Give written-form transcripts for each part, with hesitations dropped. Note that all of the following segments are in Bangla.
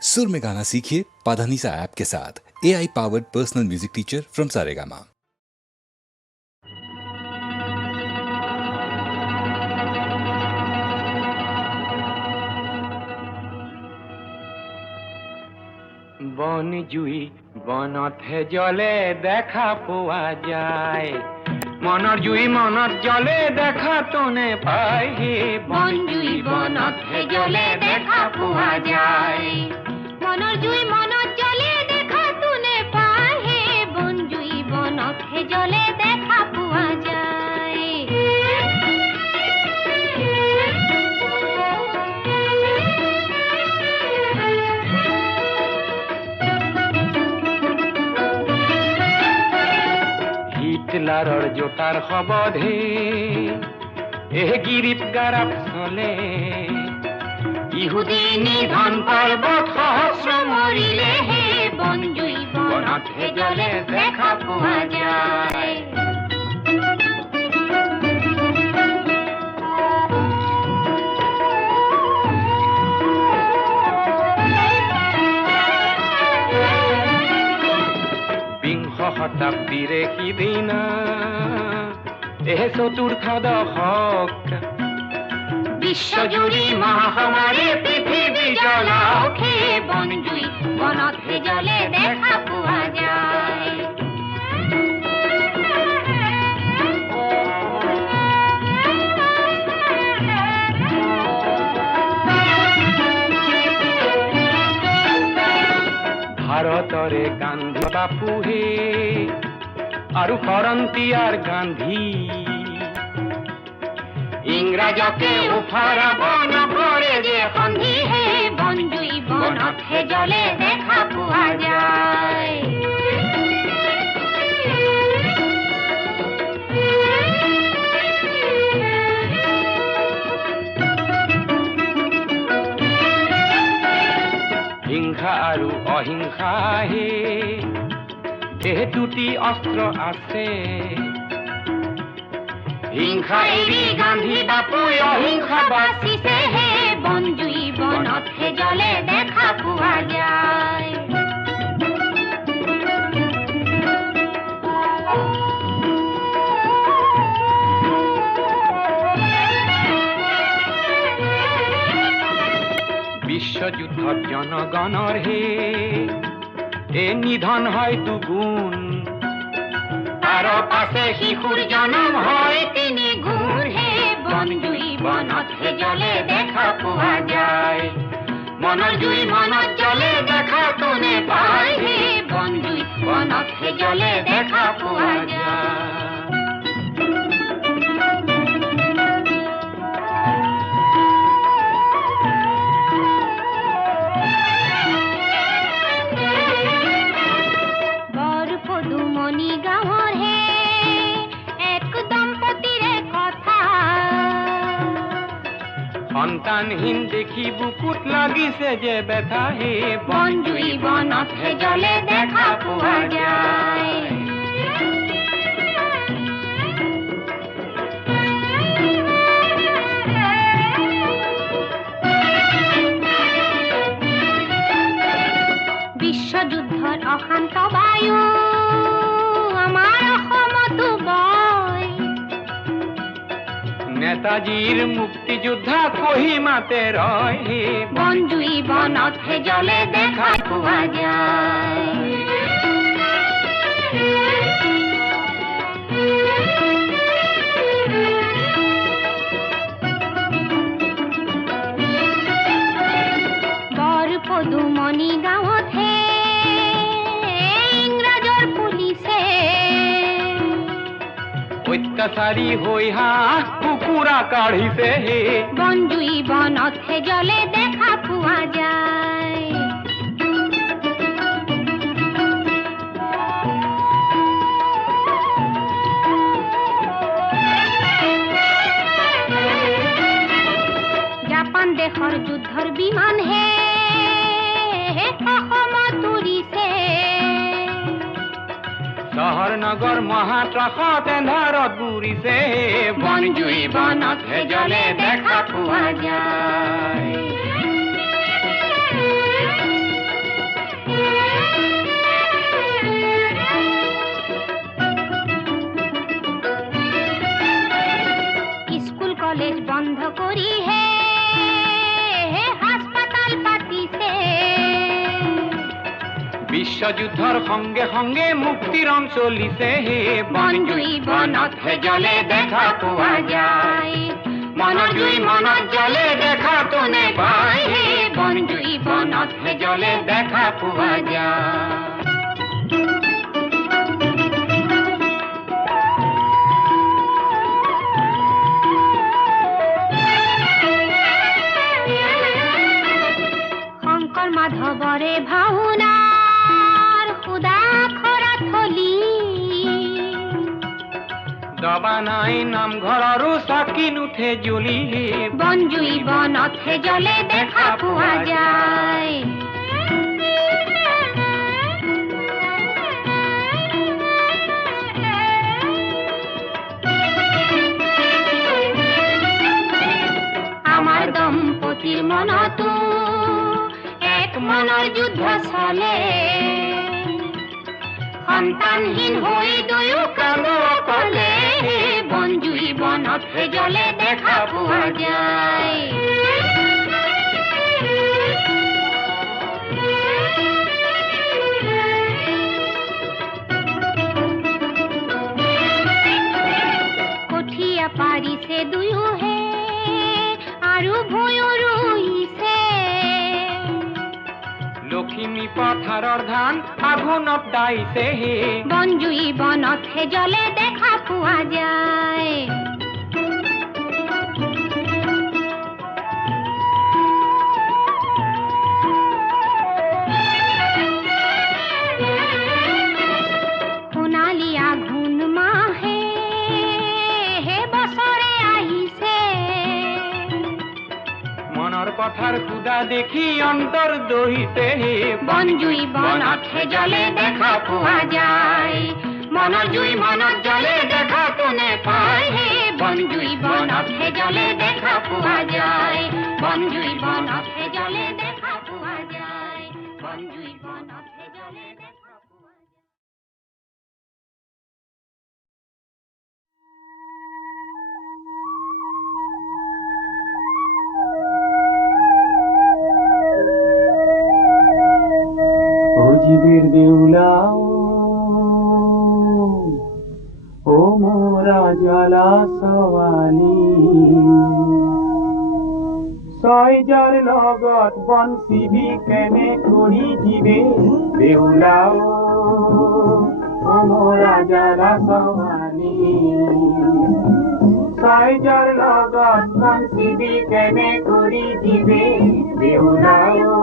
सुर में गाना सीखिए पाधानीसा ऐप के साथ। AI powered personal music teacher from Saregama. বন জুই বনতহে জলে দেখা পোৱা যায়, মনৰ জুই মনত জলে দেখা তনে পায়, হে বন জুই বনতহে জলে দেখা পোৱা যায়, মনৰ জুই মনত জলে দেখা তনে পায়, হে বন জুই বনতহে জলে দেখা পোৱা যায়। হিটলাৰৰ জোতাৰ শবধে গিৰিপ গাৰাপ চলে, ইহুদী নিধন পৰ্বত সহস্ৰ মৰিলে, হে বন জুই বনতহে জলে দেখা পোৱা যায়। বিংশ শতাব্দীৰে সিদিনা চতুৰ্থ দশক, বিশ্বজুৰি মহামাৰী পৃথিৱী জ্বলাওক, হে বন জুই বনতহে জলে দেখা পোৱা যায়। ভাৰতৰে গান্ধী বাপুহে আৰু ফৰন্টিয়াৰ গান্ধী, ইংৰাজকে উফৰাব নকৰে যে সন্ধি, হে বন জুই বনতহে জলে দেখা পোৱা যায়। হিংসা আৰু অহিংসাহে দুটি অস্ত্ৰ আছে, হিংসা এৰি গান্ধী বাপুই অহিংসা বাচিছে, হে বন জুই বনতহে জলে দেখা পোৱা যায়। বিশ্বযুদ্ধত জনগণৰ নিধন হয় দুগুণ, তাৰ পাছে শিশুৰ জনম হয় তিনি গুণ, হে বন জুই বনতহে জলে দেখা পোৱা যায়, মনৰ জুই মনত জলে দেখা তনে পায়, হে বন জুই বনতহে জলে দেখা পোৱা যায়। বৰপদুমনি গাঁৱৰ এক দম্পতীৰে কথা, সন্তানহীন দেখি বুকুত লাগিছে যে ব্যথা, হে বন জুই বনতহে জলে দেখা পোৱা যায়। বিশ্বযুদ্ধৰ অশান্ত বায়ু আমাৰ অসমতো বয়, নেতাজীৰ মুক্তিযোদ্ধা কহিমাতে ৰয়, হে বন জুই বনতহে জলে দেখা পোৱা যায়। বৰপদুমনি গাঁৱতহে ইংৰাজৰ পুলিচে অত্যাচাৰী হৈ হাঁহ কুকুৰা কাঢ়িছে, হে বন জুই বনতহে জলে দেখা পোৱা যায়। জাপান দেশৰ যুদ্ধৰ বিমান হে অসমত উৰিছে, চহৰ নগৰ মহাত্ৰাসত এন্ধাৰত বুৰিছে, বন জুই বনতহে জলে দেখা পোৱা যায়। বিশ্বযুদ্ধৰ সঙ্গে সঙ্গে মুক্তিৰণ চলিছে হে বনজুই বনত হে জ্বলে দেখা পোৱা যায় মনৰ জুই মনত জ্বলে দেখাতো নেপায় হে বনজুই বনত হে জ্বলে দেখা পোৱা যায় মাধৱৰে ভাওনাৰ খুদা খৰা থলি দবা নাই নামঘৰৰো চাকি নুঠে জ্বলি বনজুই বনতহে জ্বলে দেখা পোৱা যায় আমাৰ দম্পতিৰ মনতো মনৰ যুদ্ধ চলে সন্তানহীন হৈ দুয়ো কালো অকলে বনজুই বনতহে জ্বলে দেখা পোৱা যায় কঠীয়া পাৰিছে দুয়োহে আৰু ভূঁইও ৰুইছে লখিমী পথাৰৰ ধান আঘোণত দাইছে হে বনজুই বনতহে জ্বলে দেখা পোৱা যায় সোণালী আঘোণ মাহে হে বছৰে আহিছে মনৰ পথাৰ খুদা দেখি অন্তৰ দহিছে হে বনজুই বনতহে জ্বলে দেখা পোৱা যায় মনৰ জুই মনত জ্বলে দেখাতো নেপায় হে বনজুই বনতহে জ্বলে দেখা পোৱা যায় বনজুই বনতহে জ্বলে দেখা পোৱা যায় বনজুই বনতহে জ্বলে দেখা পোৱা যায় জীবের দেউলাও ও মোরা জ্বালা সওয়ালি ছয়জাৰ লগত বনচিবি কেনে কৰি দিবে দেউলাও ও মোরা জ্বালা সওয়ালি ছয়জাৰ লগত বনচিবি কেনে কৰি দিবে দেউলাও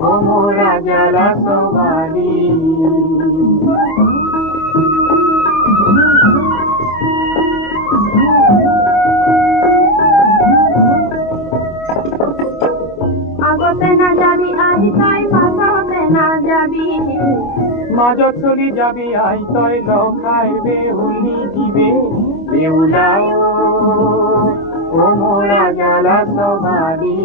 ও মোরা জ্বালা সওয়ালি আগতে না যাবি আহি তই পাছতে না যাবি মাজত চলি যাবি আই তই লখাই বেহুলি দিবে বেউলাও ও মোরা জ্বালা সওয়ালি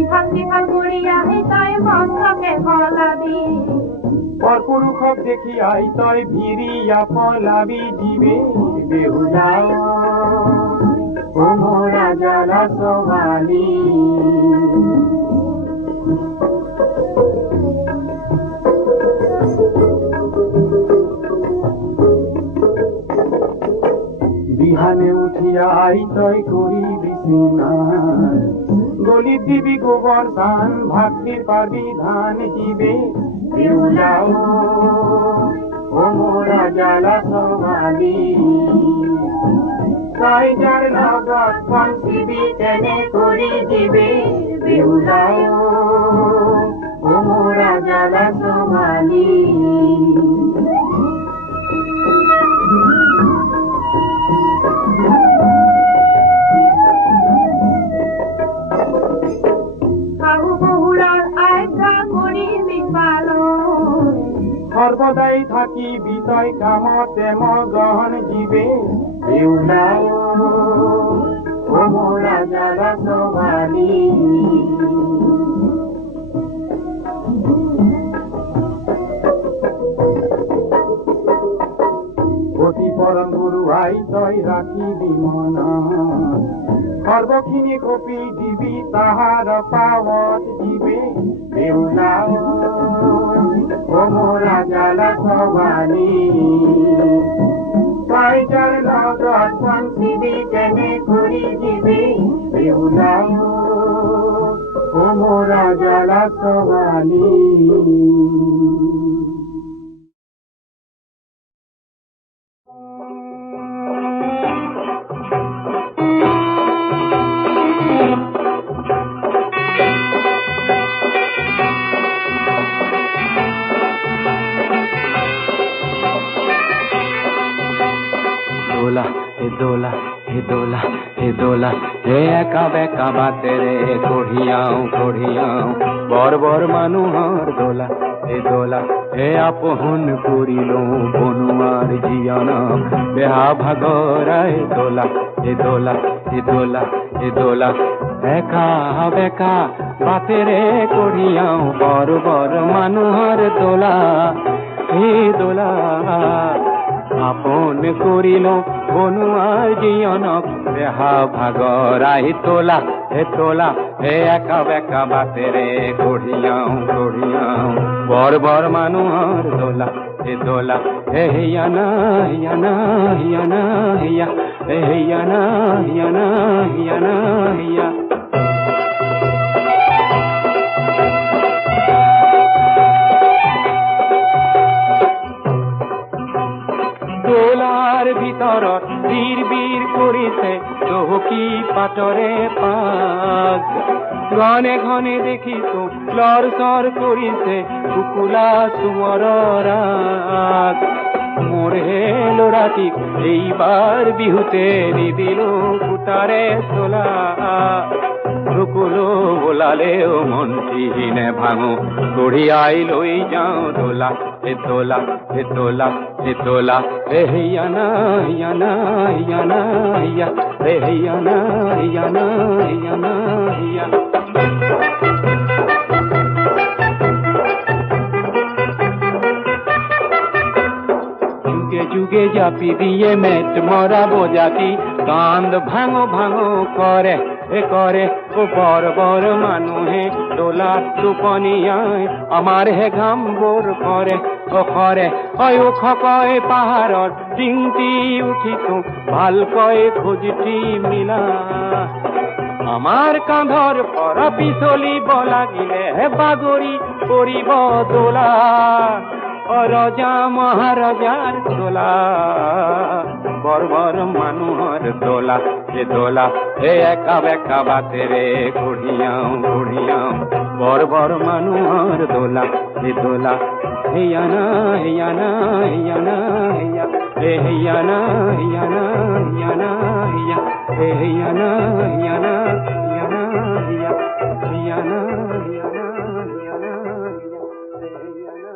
ইফাল সিফাল কৰি আহি তই বন্ধকে পলাবি পরপুরুষক দেখি আই তই ভিড়িয়া পলাবি দিবে বেহুলাও ও মোরা জ্বালা সওয়ালি বিহানে উঠিয়া আই তই করিবি সিনার গলি দিবি গোবর ধান ভাগতে পারবি ধান দিবে বেউলাও ও মোরা জ্বালা সওয়ালি ছয়জাৰ লগত বনচিবি কেনে কৰি দিবে বেউলাও ও মোরা জ্বালা সওয়ালি সর্বদাই থাকি বিতয় কামতে মগন জীবে বেউলাও ও মোরা জ্বালা সওয়ালি অতি পৰম গুৰু আই তই ৰাখিবি মনত সৰ্বখিনি কপি দিবি তাহাৰ পাৱত দিবি বেউলা ও মোরা জালা সবানি তই যাৰ লগত পঞ্চিবি কেনে কৰি দিবি বেউলা ও মোরা জালা সবানি দোলা হে দোলা হে দোলা হে দোলা হে একা বেকা বাতে রে কঢ়িয়াও বৰ বৰ মানুহৰ দোলা হে দোলা হে আপোন কৰিলো বনুৱাৰ জীয়নক বেহা ভাগৰাই দোলা হে দোলা হে দোলা হে দোলা একা বেকা বাতে ৰে কঢ়িয়াও বৰ বৰ মানুহৰ দোলা হে দোলা আপন করিল বনুয়ার জীয়নক দেহা ভাগরাই তোলা হে একা বেকা বাতে রে কঢ়িয়াও বর বর মানুহর দোলা হে হিয়ানা হিয়ানা হিয়ানা হিয়া হে হিয়ানা হিয়ানা হিয়ানা হিয়া দোলার ভিতৰত বীর বীর কৰিছে চহকী পাতৰে পাগ ঘনে ঘনে দেখিছো লৰ চৰ কৰিছে কুকুলা চুমৰৰ ৰাগ মোৰ হে ল'ৰাটিক এইবাৰ বিহুতে নিদিলো কুটাৰে চোলা ঢুকুলো বোলালেও মন্ত্ৰী নেভাঙো কঢ়িয়াই লৈ যাওঁ দোলা হে দোলা হে দোলা হে দোলা হে হিয়ানা হিয়ানা হিয়ানা হিয়া হে হিয়ানা হিয়ানা হিয়ানা হিয়া যুগে জাপি দিয়ে মেট মরা বোজাতি কান্দ ভাঙো ভাঙো করে ও বর বর মানুহে দোলা টোপনিয়াই আমাৰ হে ঘাম বোৰ কৰে ও খকয় পাহাৰত টিংটি উঠিছো ভালকৈ খুজিটি মিলা আমাৰ কাঁধৰ পৰা পিছলিব লাগিলে বাগৰি পৰিব দোলা ৰজা মহাৰজাৰ দোলা বৰ বৰ মানুহৰ দোলা হে একা বেকা বাতে ৰে কঢ়িয়াও বৰ বৰ মানুহৰ দোলা হিয়ানা হিয়ানা হিয়ানা হিয়া হে হিয়ানা হিয়ানা হিয়ানা হিয়া হে হিয়ানা হিয়ানা হিয়ানা হিয়া হিয়ানা হিয়ানা হিয়ানা হিয়া হে হিয়ানা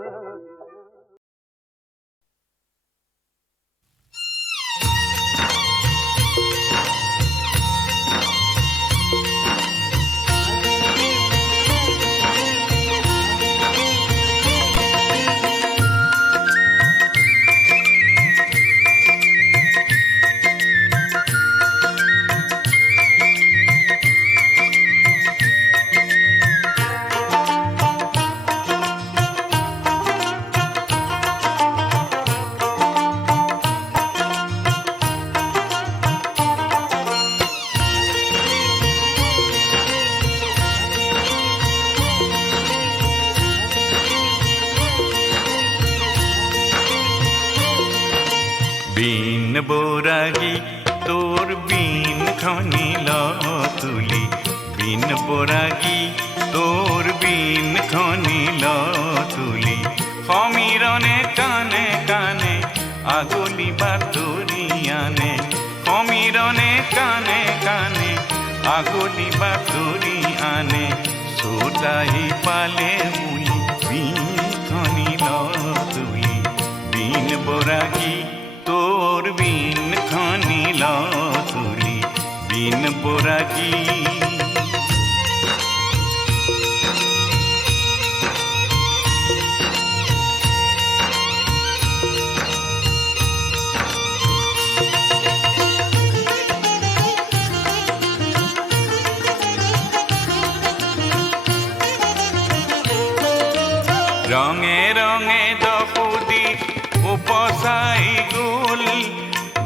বিন বরাগী তোর বিন খনিল তুলি বিন বরাগী তোর বিন খনিল তুলি সমীরণে কানে কানে আগলি বাতুরি আনে সমীরণে কানে কানে আগলি বাতুরি আনে সোটাহি পালে মুই বিন খনিল তুলি বিন বরাগী তোর বিন খনিল তুলি বিন বরাগী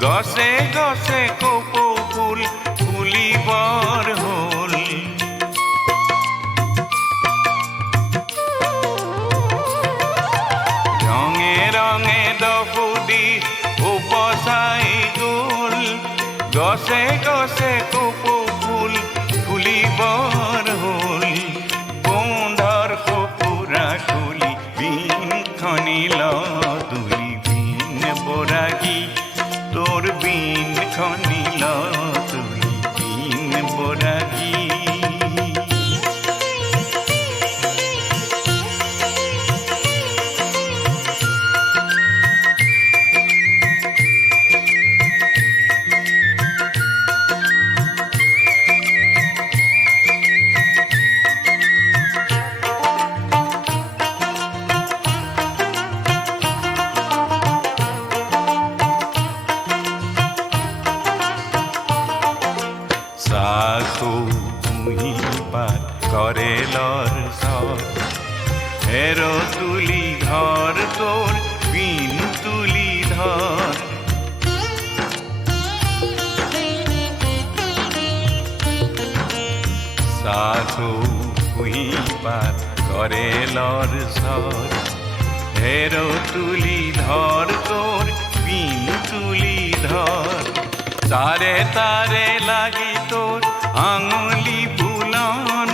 গছে গছে কপৌ ফুল ফুলিবৰ হ'ল ৰঙে ৰঙে দফুদি উপচাই গ'ল গছে গছে কপৌ ফুল ফুলিবৰ হ'ল গোন্ধৰ কপুৰা খুলি বিন খনিল তুলি বিন বৰাগী তোৰ বিন খনিল তুলি বিন বৰাগী সাখু তুহি পাত কৰেলৰ চৰ হেৰ তুলি ধৰ তোৰ বিন তুলি ধৰ সাখু তুহি পাত কৰেলৰ চৰ হেৰ তুলি ধৰ তোৰ বিন তুলি ধৰ তারে তারে লাগি তোর আঙুলি বুলন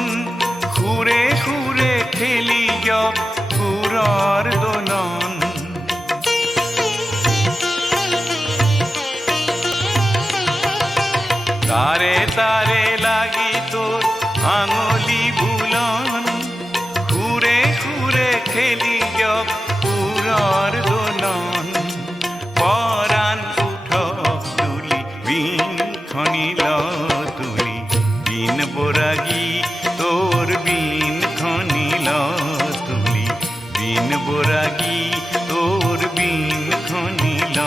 খুরে খুরে খেলি খুরর দোলন তারে তারে লাগি তোর আঙুলি বুলন খুরে খুরে খেলি খুরর দোলন পরাণ খনিল তুলি বিন বরাগী তোর বিন খনিল তুলি বিন বরাগী তোর বিন খনিল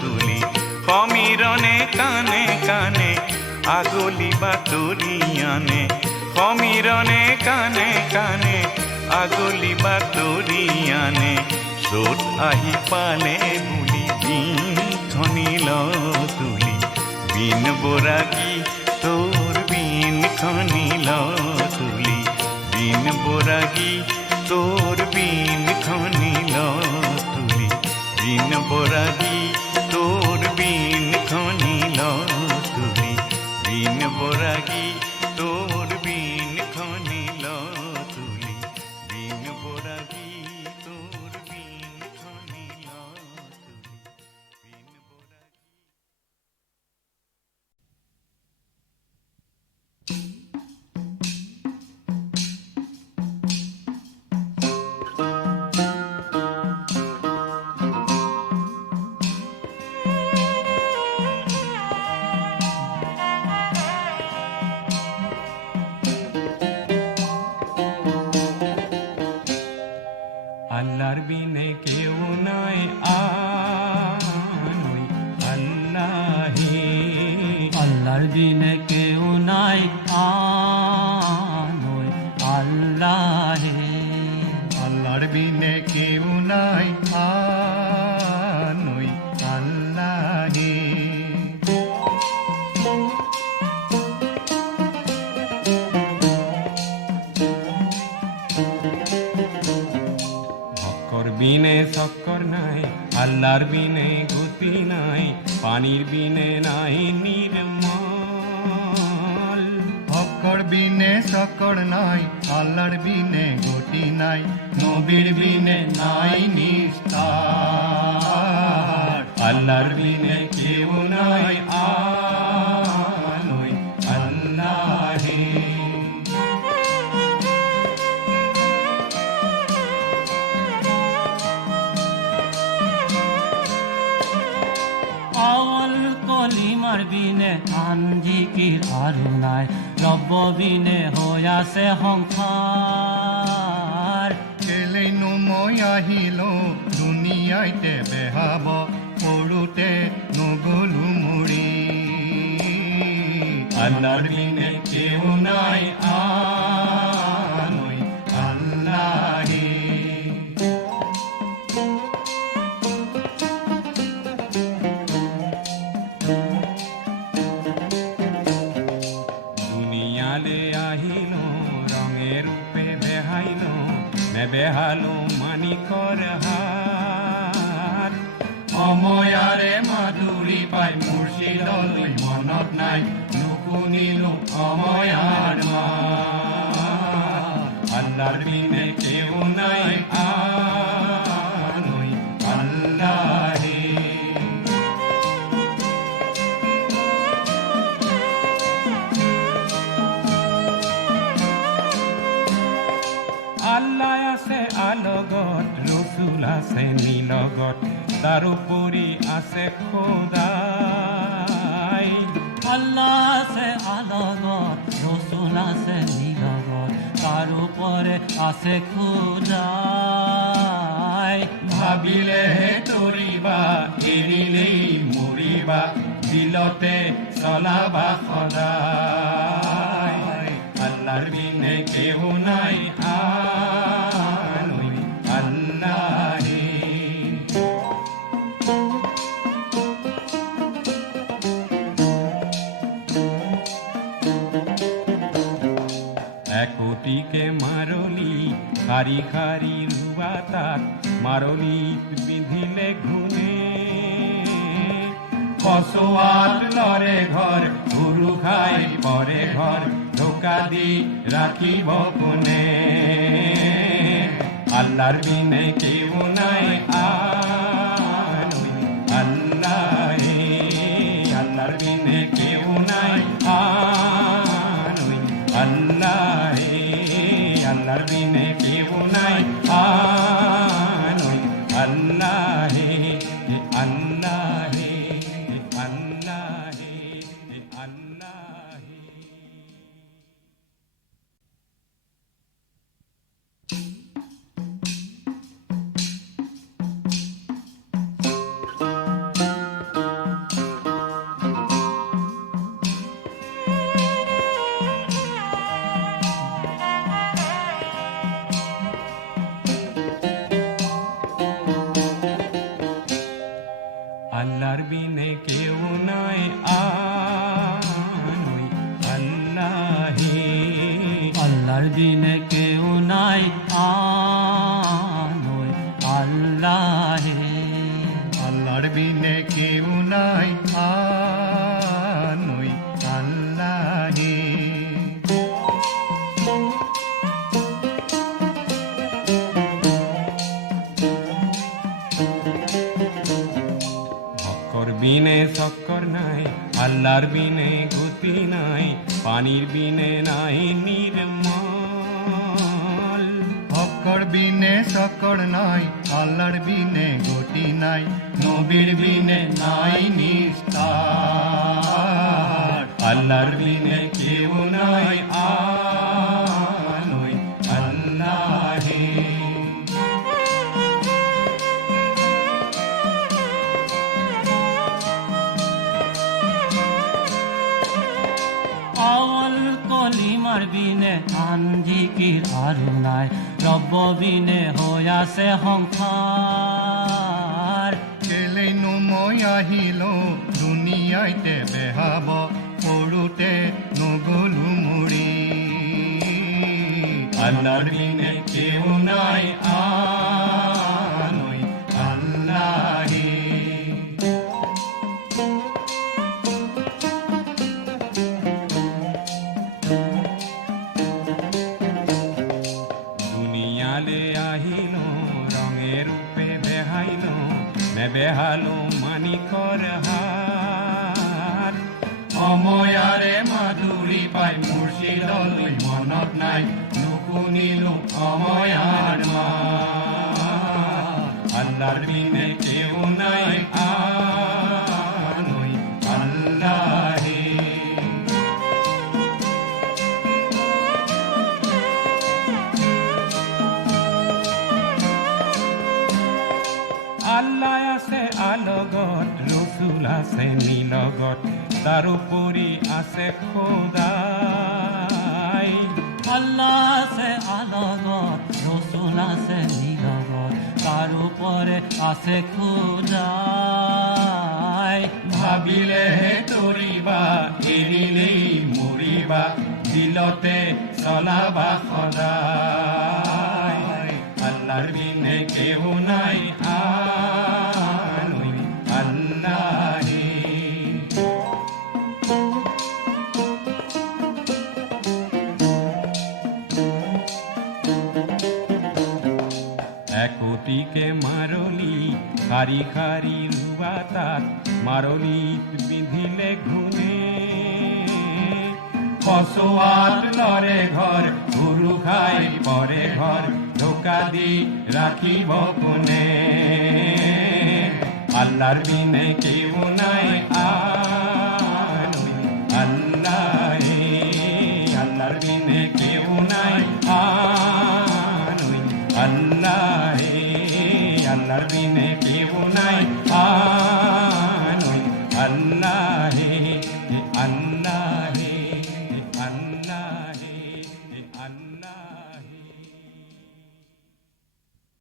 তুলি সমীরণে কানে কানে আগলি বাতরি আনে সমীরণে কানে কানে আগলি বাতরি আনে চোট আহি পালে বুলি বিন খনিল তুলি বিন বরাগী তোর বিন খনিল তুলি বিন বরাগী তোর বিন খনিল তুলি বিন বরাগী তোর বিন খনিল তুলি বিন বরাগী তোর বিন খনিল তুলি বিন বরাগী তোর বিন খনিল তুলি বিন বরাগী আল্লাহর বিনে কেউ নয় আনই আল্লাহি আল্লাহর বিনে কেউ নাই আনই আল্লাহি আল্লাহর বিনে কেউ নাই আনই আল্লাহি বিনে শক্কর নাই আল্লাহর বিনে গতি নাই পানির বিনে নাই নির্মল শক্কর বিনে শক্কর নাই আল্লাহর বিনে গতি নাই নবীর বিনে নাই নিস্তার আল্লাহর বিনে কেউ নাই আনই আল্লাহি কলিমার বিনে আন জিকির আৰু নাই ৰব্ব বিনে হৈ আছে সংসাৰ কেলেনো মই আহিলো দুনিয়াইতে বেহাব সৰুতে নগলো মৰি আল্লাহৰ বিনে কেউ নাই আনই আল্লাহি নেবেহালো মানিকৰ হাত অময়াৰে মাধুৰী পাই মুৰ্শিদলৈ মনত নাই নুশুনিলো অময়াৰ মাত আল্লাহৰ বিনে কেউ নাই আনৈ আল্লাহে আল্লাহ আছে আলগত ৰসুল আছে নীলগত তাৰোপৰি আছে খোদাই আল্লাহ আছে আলগত রসুল আছে নীলগত তার উপরে আছে খুদাই ভাবিলেহে তৰিবা এৰিলেই মৰিবা দিলতে চলাবা সদায় আল্লাহৰ বিনে কেউ নাই আনৈ আল্লাহে একোটিকে মারলি শাৰী শাৰী ৰুৱা তাত মাৰলিত বিন্ধিলে ঘুমে কচোৱাত লৰে ঘৰ গুৰু খাই পৰে ঘৰ ঢোকা দি ৰাখিব কোনে আল্লাহৰ বিনে কেউ নাই আনৈ আল্লাহে আল্লাহৰ বিনে কেউ নাই আনৈ আল্লাহে আল্লাহৰ বিনে কেউ নাই আনৈ আল্লাহে আল্লাহে আল্লাহে আল্লাহে আল্লাহর বিনে কেউ নাই আনৈ আল্লাহে আল্লাহর দিনে কেউ নাই আনৈ আল্লাহে আল্লাহর বিনে কেউ নাই আনৈ আল্লাহে ভক্কর বিনে চক্কর নাই আল্লাহর বিনে গতি নাই পানির বিনে নাই নির্মল ভক্কর বিনে চক্কর নাই আল্লাহর বিনে গতি নাই নবীর বিনে নাই নিস্তার আল্লাহর বিনে কেউ নাই আনৈ আল্লাহে আওয়াল কলিমার বিনে আন জিকির আৰু নাই ৰব্ব বিনে হৈ আছে সংসাৰ কেলেনো মই আহিলো দুনিয়াইতে বেহাব সৰুতে নগলো মৰি আল্লাহৰ বিনে কেউ নাই আনৈ আল্লাহে দুনিয়ালে আহিলো ৰঙে ৰূপে বেহাইলো নেবেহালো মানিকৰ হাত অময়াৰে মাধুৰী পাই মুৰ্শিদলৈ মনত নাই নুশুনিলো অময়াৰ মাত আল্লাহৰ বিনে কেউ নাই আনৈ আল্লাহে আল্লাহ আছে আলগত ৰসুল আছে নীলগত তাৰোপৰি আছে খোদাই আল্লাহ আছে আলগত রসুল আছে নীলগত তার উপরে আছে খুদাই ভাবিলেহে তৰিবা এৰিলেই মৰিবা দিলতে চলাবা সদায় আল্লাহ আল্লাহর বিনে কেউ নাই আর ওই আল্লাহই। একটিকে মারলি খারি খারি রুবাতাত মারলি বিধিলে ঘুনে ফসোয়াত নরে ঘর গুরু খাই পরে ঘর ধোকা দি রাখিব কোনে আল্লাহর বিনে কেউ নাই আর ওই আল্লাহই। আল্লাহর বিনে কেউ নাই আর ওই আল্লাহই। আল্লাহর বিনে কেউ নাই আর ওই আল্লাহ।